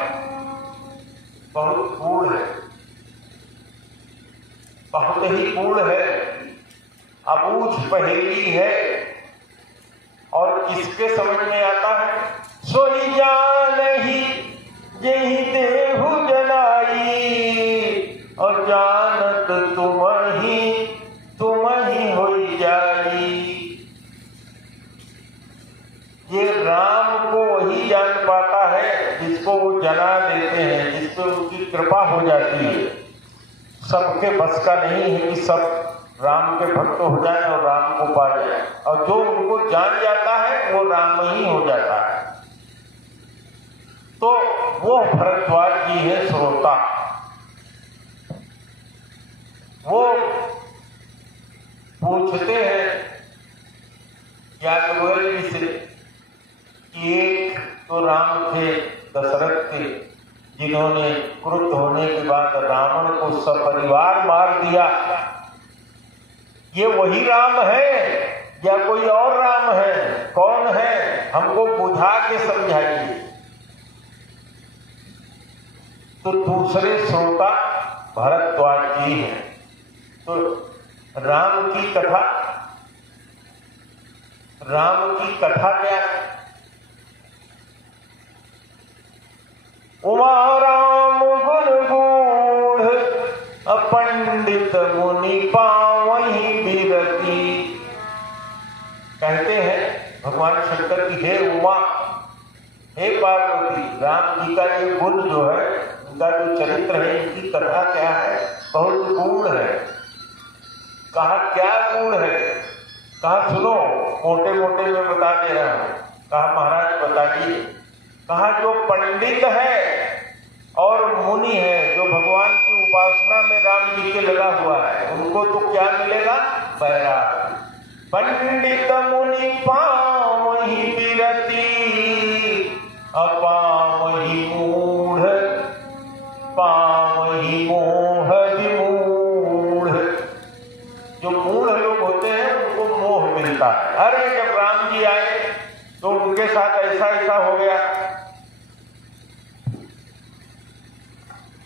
बहुत गूढ़ है, बहुत ही गूढ़ है, अबूझ पहेली है और किसके समझ में आता है? सोई जानहि जेहि देहु जनाई और जानत तुम ही होई जाई। ये राम को वही जान पाता है जिसको वो जना देते हैं, जिस पर उनकी कृपा हो जाती है। सबके बस का नहीं है कि सब राम के भक्त हो जाए और राम को पा जाए, और जो उनको जान जाता है वो राम ही हो जाता है। तो वो भरद्वाज जी है श्रोता। वो पूछते हैं याज्ञवल्क्य से कि एक तो राम थे दशरथ के, जिन्होंने क्रुद्ध होने के बाद रावण को सपरिवार मार दिया, ये वही राम है या कोई और राम है? कौन है? हमको बुझा के समझाइए। तो दूसरे श्रोता भरद्वाज जी हैं। तो राम की कथा क्या है? उमा राम गुण गूढ़ पंडित मुनि पावहि बिरती। कहते हैं भगवान शंकर की हे उमा, हे पार्वती, राम जी का ये गुण जो है, उनका जो चरित्र है, इनकी कथा क्या है? बहुत गूढ़ है। कहा क्या गूढ़ है? कहा सुनो, मोटे मोटे में बता दे रहा हूं। कहा महाराज बताइए। कहा जो पंडित है और मुनि है, जो भगवान की उपासना में राम जी के लगा हुआ है, उनको तो क्या मिलेगा? बैराग। पंडित मुनि पावहि बिरती अपावहि मूढ़ पावहि मोह विमूढ़। जो मूढ़ लोग होते हैं उनको मोह मिलता है। अरे जब राम जी आए तो उनके साथ ऐसा ऐसा हो गया,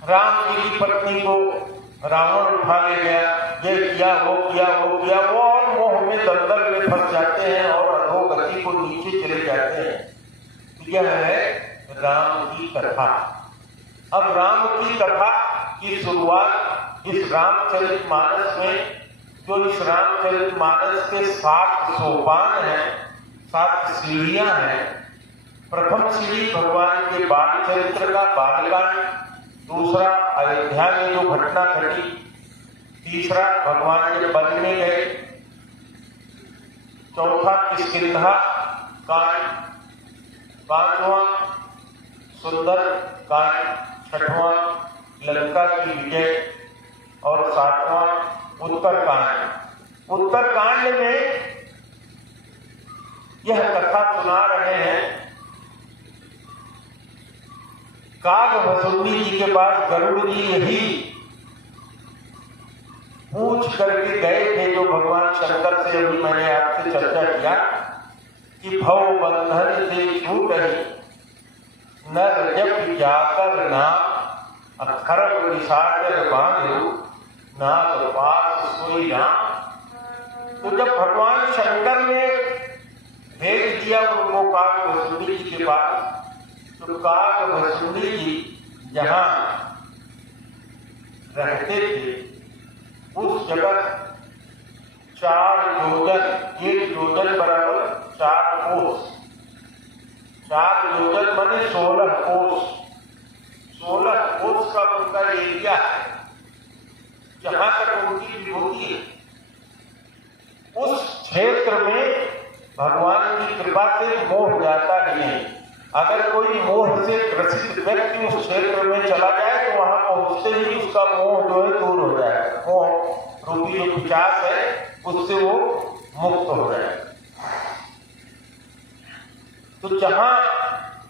राम जी की पत्नी को रावण उठा ले गया, ये किया वो किया वो किया, वो और मोह में दलदल में फंस जाते हैं और अधोगति को नीचे चले जाते हैं। यह है राम की कथा। अब राम की कथा की शुरुआत इस रामचरितमानस में, जो इस रामचरितमानस के 7 सोपान हैं, 7 सीढ़ियां हैं। प्रथम सीढ़ी भगवान के बाल चरित्र का बालकांड, दूसरा अयोध्या में जो घटना घटी, तीसरा भगवान के वन में गए, चौथा किष्किंधा कांड, 5वां सुंदर कांड, 6वां लंका की विजय और 7वां उत्तरकांड। उत्तरकांड में यह कथा सुना रहे हैं। कागभस्मी जी के पास गरुड़ जी यही पूछ करके गए थे जो भगवान शंकर से अभी मैंने आपसे चर्चा किया कि भव बंधन से छूट रही नर जब जाकर नाम अखरब निशाचर बांधो नाग पास सोई राम। तो जब भगवान शंकर ने भेज दिया उनको कागभस्मी जी के पास, तो कागभस्मी जी जहां रहते थे उस जगह 4 योजन, 1 योजन बराबर 4 कोस, 4 योजन माने 16 कोस, 16 कोस का उनका एरिया है जहां तक उनकी विभूति है। उस क्षेत्र में भगवान की कृपा से मोह जाता ही नहीं। अगर कोई मोह से ग्रसित व्यक्ति उस क्षेत्र में चला जाए तो वहां पहुंचते ही उसका मोह जो है दूर हो जाएगा। मोह रूपी जो पिशाच है उससे वो मुक्त हो जाएगा। तो जहां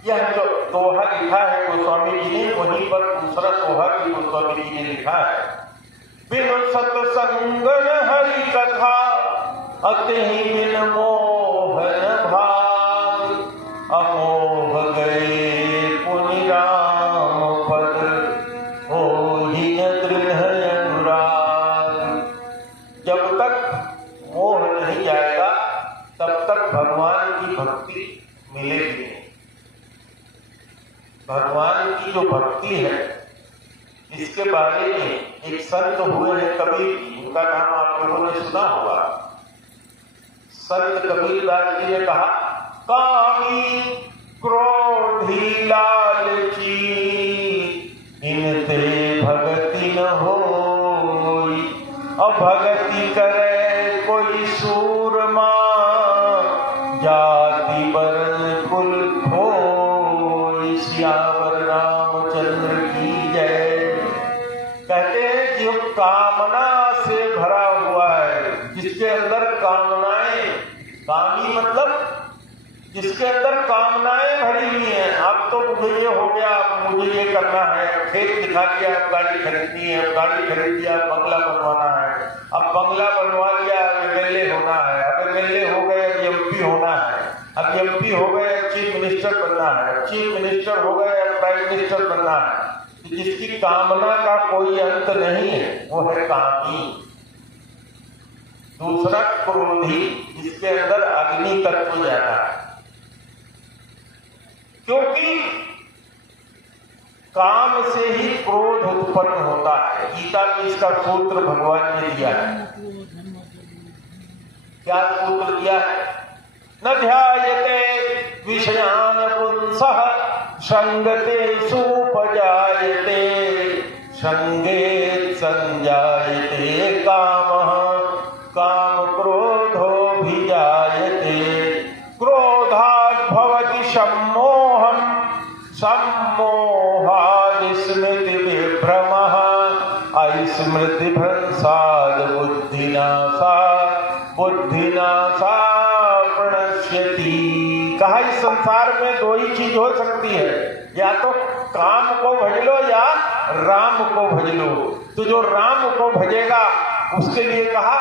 यह जो दोहा लिखा है गोस्वामी जी ने, वहीं पर दूसरा दोहा भी गोस्वामी जी ने लिखा है। बिन सत्संग हरि कथा अति बिन मोहन भाग, अमोह गए पुनि राम पद होहि न दृढ़ अनुराग। जब तक मोह नहीं जाएगा तब तक भगवान की भक्ति मिलेगी नहीं। भगवान की जो भक्ति है इसके बारे में एक संत हुए हैं कबीर, उनका नाम आप लोगों ने सुना होगा। संत कबीरदास जी ने कहा, कामी क्रोधी लालची इनते भगति न होई, अभगति करे कोई सूरमा जाति वर्ण कुल खोई। सियावर रामचंद्र की जय। कहते हैं जो कामना से भरा हुआ है, जिसके अंदर कामनाएं, कामी मतलब जिसके अंदर कामनाएं भरी हुई हैं। अब तो मुझे ये हो गया, अब मुझे ये करना है, खेत दिखा दिया, अब गाड़ी खरीदनी है, अब गाड़ी खरीद लिया, बंगला बनवाना है, अब बंगला बनवा लिया, अब एमएलए होना है, अब एमएलए हो गए एमपी होना है, अब एमपी हो गए चीफ मिनिस्टर बनना है, चीफ मिनिस्टर हो गए अब प्राइम मिनिस्टर बनना है। जिसकी कामना का कोई अंत नहीं है वो है कामी। दूसरा क्रोधी, जिसके अंदर अग्नि तत्व ज्यादा है, क्योंकि काम से ही क्रोध उत्पन्न होता है। गीता में इसका सूत्र भगवान ने दिया है। क्या सूत्र दिया है? न ध्यायते विषयान पुंसः संगते सुपजायते संगे संजायते कामः काम क्रोधो भिजायते क्रोधात् भवति सम्मोहम् सम्मोहात् स्मृति विभ्रमः अस्मृति भ्रंशात् बुद्धिनाशा प्रणश्यति। कहा इस संसार में 2 ही चीज हो सकती है, या तो काम को भज लो या राम को भज लो। तो जो राम को भजेगा उसके लिए कहा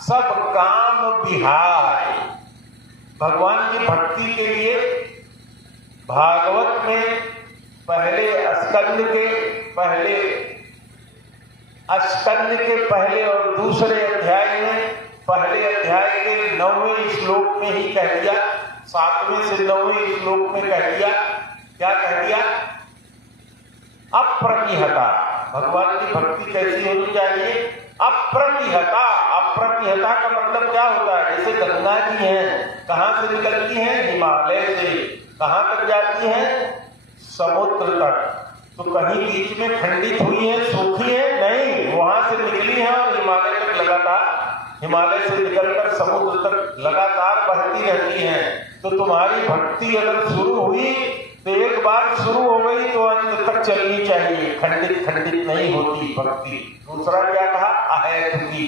सब काम विहाय। भगवान की भक्ति के लिए भागवत में पहले स्कंद के पहले और दूसरे अध्याय में, पहले अध्याय के 9वें श्लोक में ही कह दिया, 7वें से 9वें श्लोक में कह दिया। क्या कह दिया? अप्रतिहता। भगवान की भक्ति कैसी होनी चाहिए? अप्रतिहता। अप्रतिहता का मतलब क्या होता है? जैसे गंगा जी हैं, कहां से निकलती हैं? हिमालय से। कहां तक जाती हैं? समुद्र तक। तो कहीं बीच में खंडित हुई है, सूखी है? नहीं, वहां से निकली है और हिमालय तक लगातार, हिमालय से निकलकर समुद्र तक लगातार बहती रहती है। तो तुम्हारी भक्ति अगर शुरू हुई तो एक बार शुरू हो गई तो अंत तक चलनी चाहिए, खंडित खंडित नहीं होती भक्ति। दूसरा क्या कहा, अहैतुकी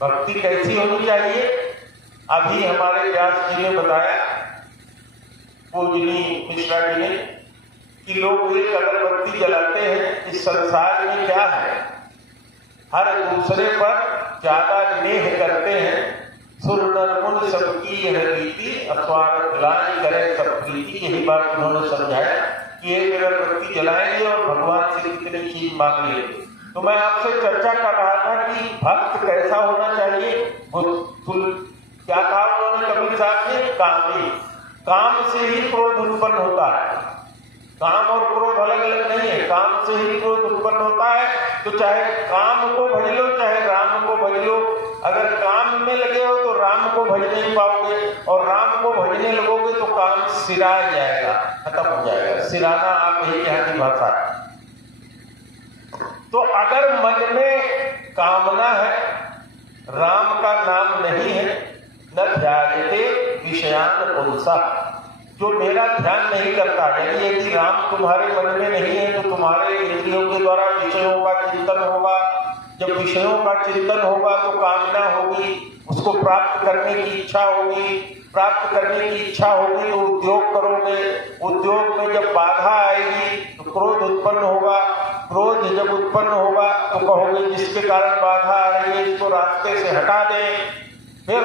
भक्ति कैसी होनी चाहिए। अभी हमारे व्यास जी ने बताया, पूजनी मिश्रा जी ने, कि लोग एक अगरबत्ती जलाते हैं। इस संसार में क्या है, हर दूसरे पर ज्यादा नेह करते हैं। सुर नर मुनि सबकी यह रीति, अस्वार्थ लाज करे सब प्रीति। यही बात उन्होंने समझाया कि एक अगरबत्ती जलाएंगे और भगवान से कितनी चीज मांग लेंगे। तो मैं आपसे चर्चा कर रहा था कि भक्त कैसा होना चाहिए। क्या कहा उन्होंने कबीर साहब ने, कामी। काम से ही क्रोध उत्पन्न होता है। काम और क्रोध अलग अलग नहीं है, काम से ही क्रोध उत्पन्न होता है। तो चाहे काम को भज लो चाहे राम को भज लो, अगर काम में लगे हो तो राम को भज नहीं पाओगे, और राम को भजने लगोगे तो काम सिरा जाएगा, खत्म हो जाएगा। सिराना आप ही यहाँ की भाषा है। तो अगर मन में कामना है, राम का नाम नहीं है, न ध्यायते विषयान पुंसा, जो मेरा ध्यान नहीं करता, यानी यदि राम तुम्हारे मन में नहीं है तो तुम्हारे इंद्रियों के द्वारा विषयों का चिंतन होगा। जब विषयों का चिंतन होगा तो कामना होगी, उसको प्राप्त करने की इच्छा होगी। प्राप्त करने की इच्छा होगी तो उद्योग करोगे। उद्योग में जब बाधा आएगी तो क्रोध उत्पन्न होगा। क्रोध जब उत्पन्न होगा तो कहोगे जिसके कारण बाधा आ रही है इसको रास्ते से हटा दें। फिर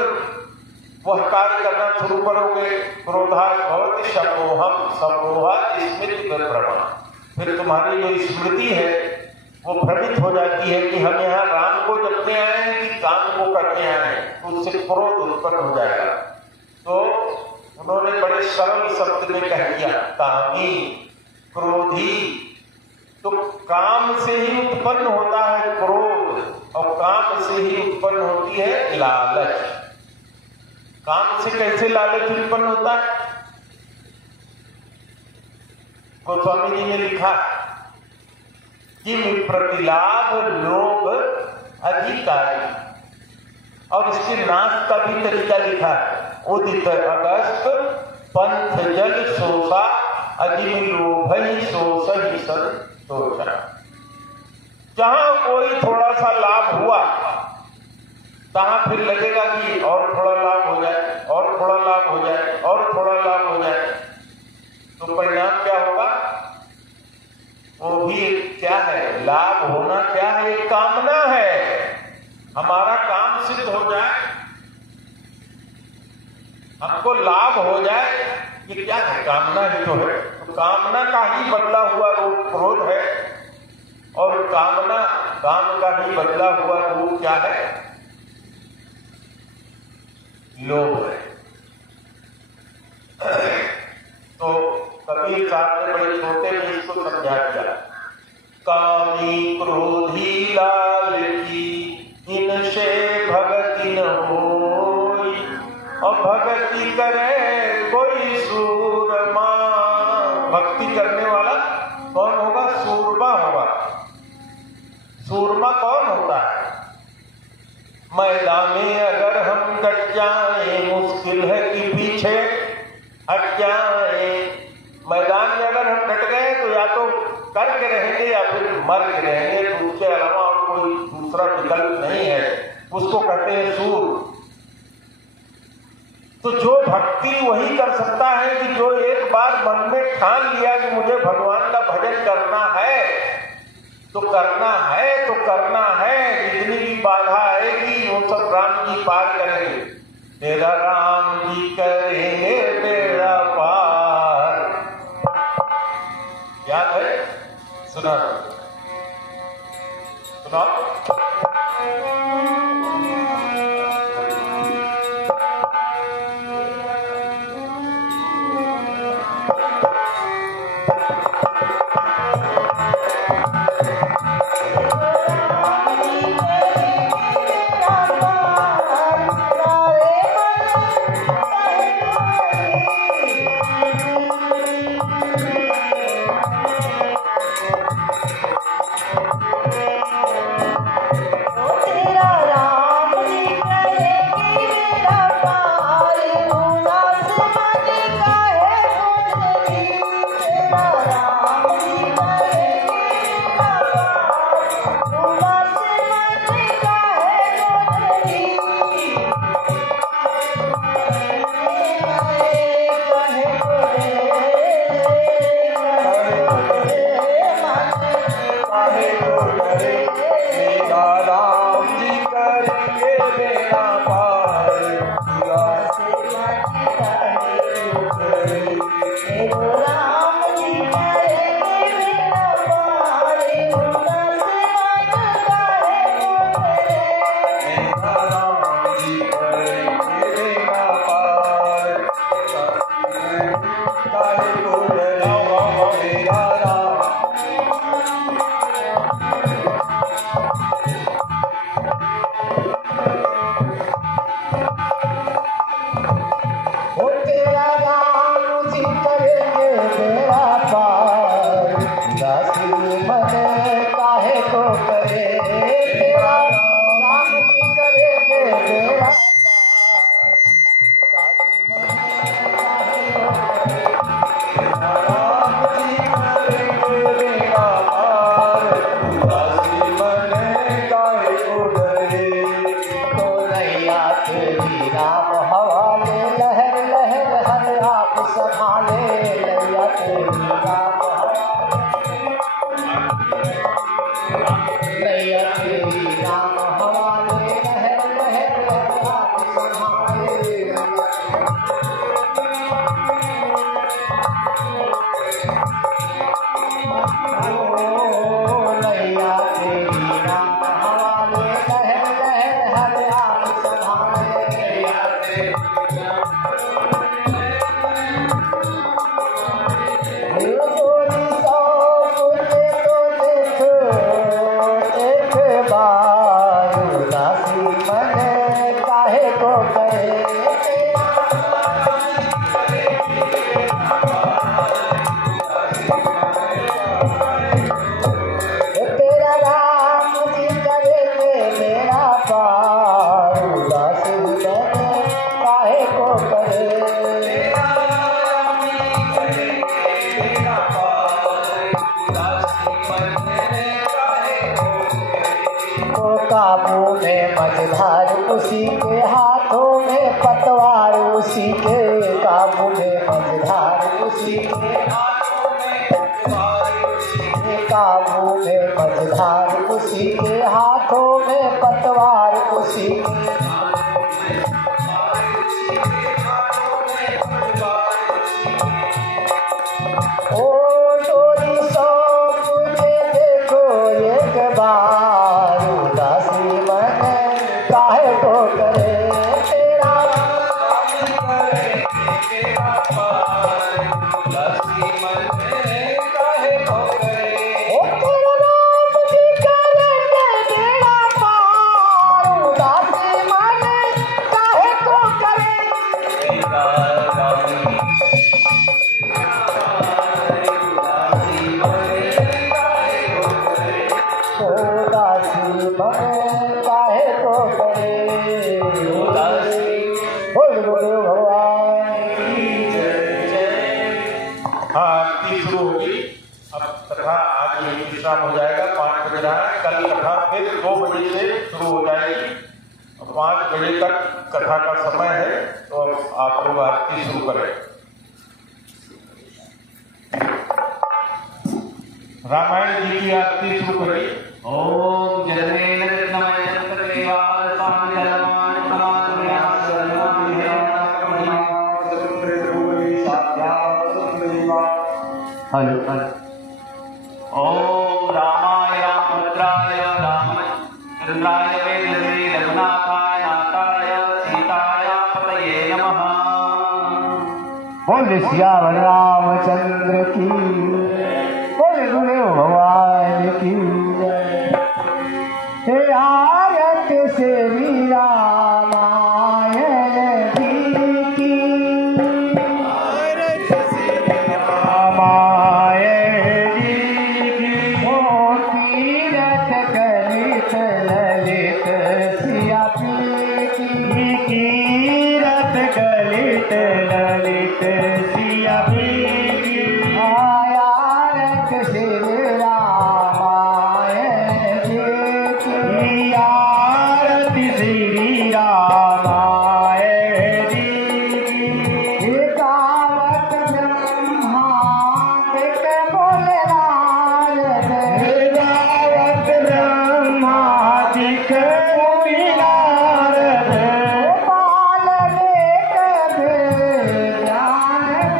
वह कार्य करना शुरू करोगे। क्रोधात् भवति सम्मोहम्, सम्मोहात् स्मृति विभ्रमः। फिर तुम्हारी जो स्मृति है वो भ्रमित हो जाती है कि हम यहाँ राम को जपने आए हैं कि काम को करने आए हैं, तो उससे क्रोध उत्पन्न हो जाएगा। तो उन्होंने बड़े सरल शब्द में कह दिया, कामी क्रोधी। तो काम से ही उत्पन्न होता है क्रोध, और काम से ही उत्पन्न होती है लालच। काम से कैसे लालच उत्पन्न होता है? गोस्वामी जी ने लिखा कि प्रतिलाभ लोभ अधिकारी, और इसके नाश का भी तरीका लिखा है। उदित अगस्त पंथ जल शोषा, अजिम लोभ ही शोष ही संतोषा। जहां कोई थोड़ा सा लाभ हुआ कहां फिर लगेगा कि और थोड़ा लाभ हो जाए, और थोड़ा लाभ हो जाए, और थोड़ा लाभ हो जाए। तो परिणाम क्या होगा? वो भी क्या है, लाभ होना क्या है, एक कामना है। हमारा काम सिद्ध हो जाए, हमको लाभ हो जाए, ये क्या है, कामना ही तो है। तो कामना का ही बदला हुआ रूप क्रोध है, और कामना काम का ही बदला हुआ रूप क्या है, लोभ है। तो कबीर साहब ने बड़े छोटे में इसको समझा दिया, कामी क्रोधी लालची इनसे भगति न होई, और भक्ति करे कोई सूरमा। भक्ति करने वाला कौन होगा? सूरमा होगा। सूरमा कौन होता है? मैदान में अगर हम कट जाए, मुश्किल है कि पीछे हट जाए। मैदान में अगर हम डट गए तो या तो करके रहेंगे या फिर मर के रहेंगे, तो उसके अलावा और कोई दूसरा विकल्प नहीं है। उसको कहते हैं सूर। तो जो भक्ति वही कर सकता है कि जो एक बार मन में ठान लिया कि मुझे भगवान का भजन करना है, तो करना है तो करना है। जितनी भी बाधा आएगी वो सब राम जी पार करेंगे। तेरा राम जी करेंगे तेरा पार। याद है? सुना सुना। करेंगे बेड़ा पार, उदासी मन काहे को करे तेरा, राम जी करेंगे बेड़ा पार, उदासी मन काहे को करे, राम जी करेंगे बेड़ा पार, उदासी मन काहे को करे। तो नैया तेरी राम हवाले, लहर लहर हर आप संभाले, नैया तेरी राम हवाले, नैया तेरी राम हवाले, लहर लहर हर आप संभाले। ओ नैया तेरी राम हवाले, लहर लहर हर आप संभाले, नैया तेरी गोरी सौ मुझे तो देखो एक बार, उदासी मन काहे को करे तेरा, राम जी करेंगे मेरा पार, उदासी मन काहे को करे। तो काबू में मझधार उसी के हाथों में पतवार, उसी के काबू में मझधार उसी के हाथों में पतवार, काबू में मझधार उसी के हाथों में पतवार, उसी के ओ डोरी सौ मुझे देखो एक बार, उदासी मन काहे को करे तेरा, ओ तेरा राम जी करेंगे बेड़ा पार, उदासी मन काहे को करे। उदासी मन काहे को करे, बोल गुरुदेव भगवान की जय। हाँ, आरती शुरू होगी। अब कथा आज यही विश्राम हो जाएगा। 5 बज रहा है। कल कथा फिर 2 बजे से शुरू हो जाएगी। 5 बजे तक कथा का समय है, तो अब आप लोग आरती शुरू करें। रामायण जी की आरती शुरू करिए। ओम जन्मेन कृष्णमय सर्वदेवाय स्वामिधर्माय प्रमाणमयाय हलो हलो। ओम रामाय रामभद्राय रामचंद्राय वेदसे रघुनाथाय नाथाय सीताय पतये नमः। बोल श्याम रामचंद्र की, बोल गुरुदेव भगवान की जय। आरत से रामायण जी की, आरत से रामायण जी की, ओ तीरथ कलित ललित सिया की, तीरथ कलित ललित सिया की, आरत से रामायण जी की, आरती श्री रामायण जी की। गावत ब्रह्मांडिक बोले नारद, गावत ब्रह्मांडिक बोले नारद, गोपाल ने कद ज्ञान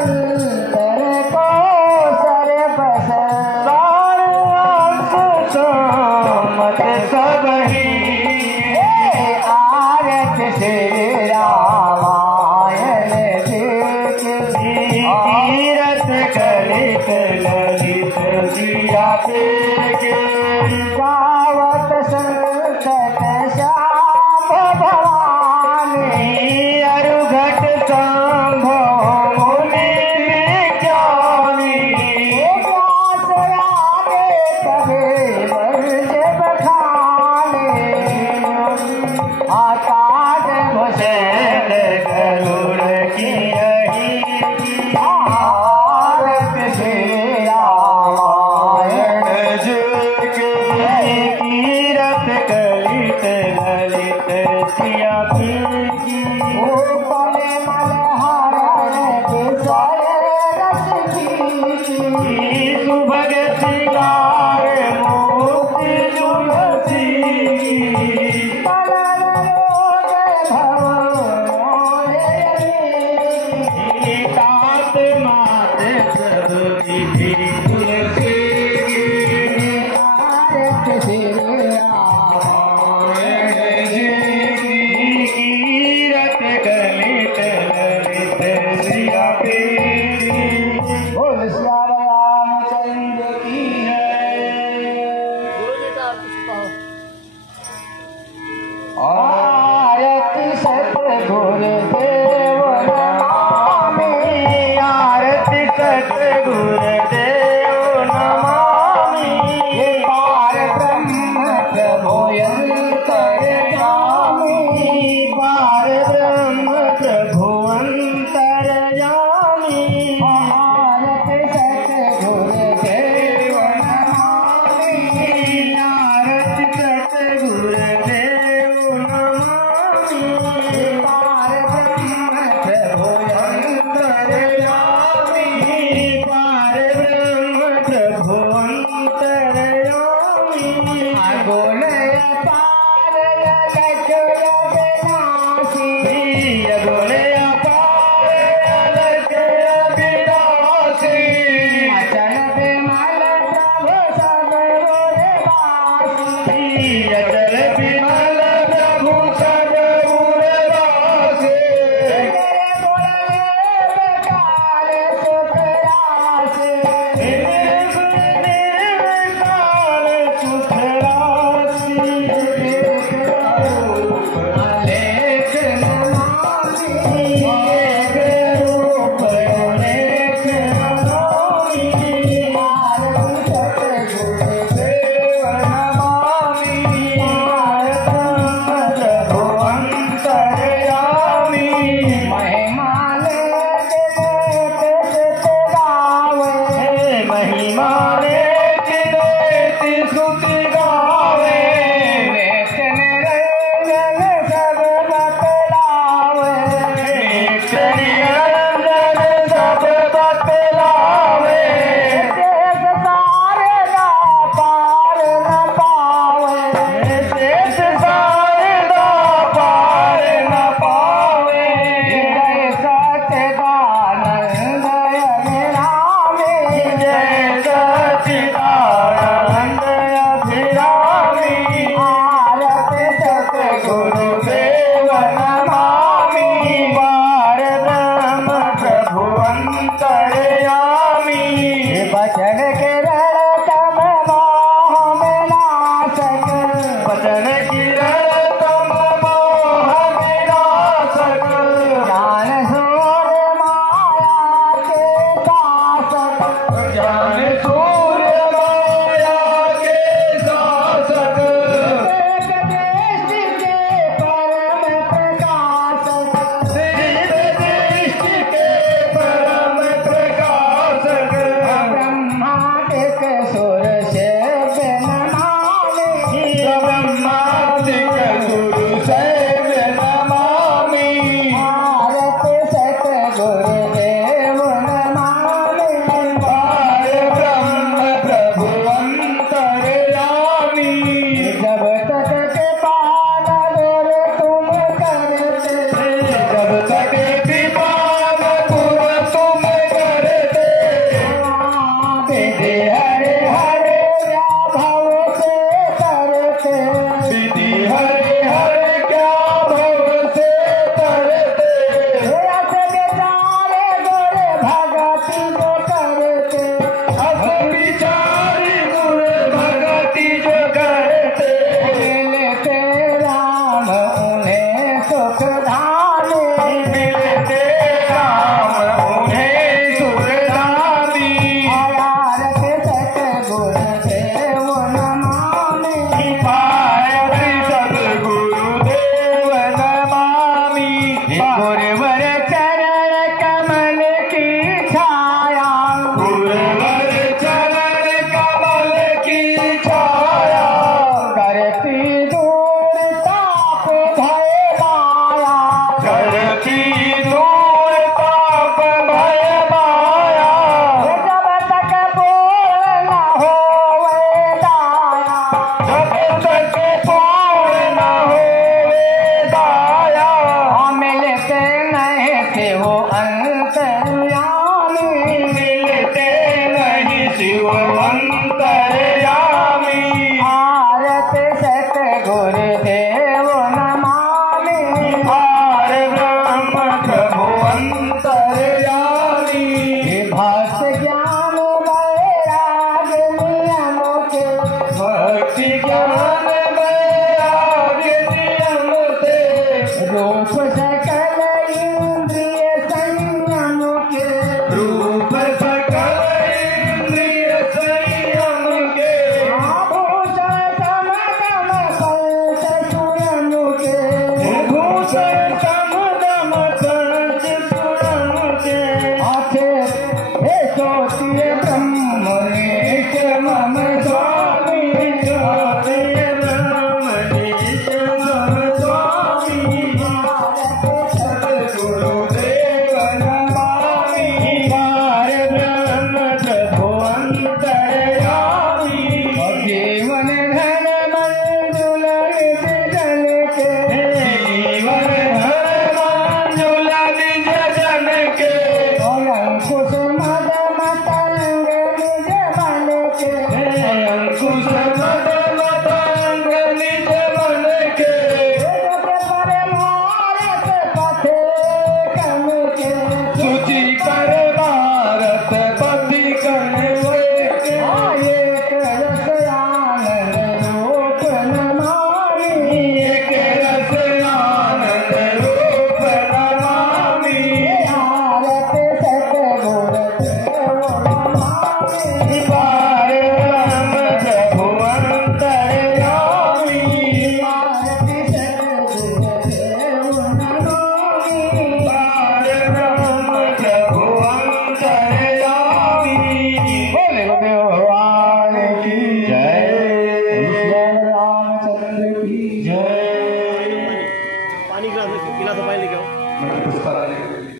अंतर को सर्वस मत सब ही आरत श्री रामायण तीरथ कलित ललित जिया गावत संकट श्याम भवानी अरुघट संभव मुनि ज्ञानी व्यास रागे कबे वर्ज बखाने आकाश भूषण गरुड़ की भारत श्री रामायण तीरथ कलित ललित सिया ऊपले मलहार विषय रस की सुभग सिंगार मोती तुलसी तात मात प्रभु की तुलसी तीरथ कलित ललित सिया बोल श्याम रामचंद्र की आरती सतगुरुदेव नमामि आरती सतगुरुदेव नमामि पार ब्रह्म प्रभोयन्तर्यामि पार ब्रह्म प्रभुअन्तर्यामि आरती सतगुरुदेव नमामि आरती सतगुरुदेव नमामि पार ब्रह्म प्रभोयन्तर्यामि पार ब्रह्म हे सोचिए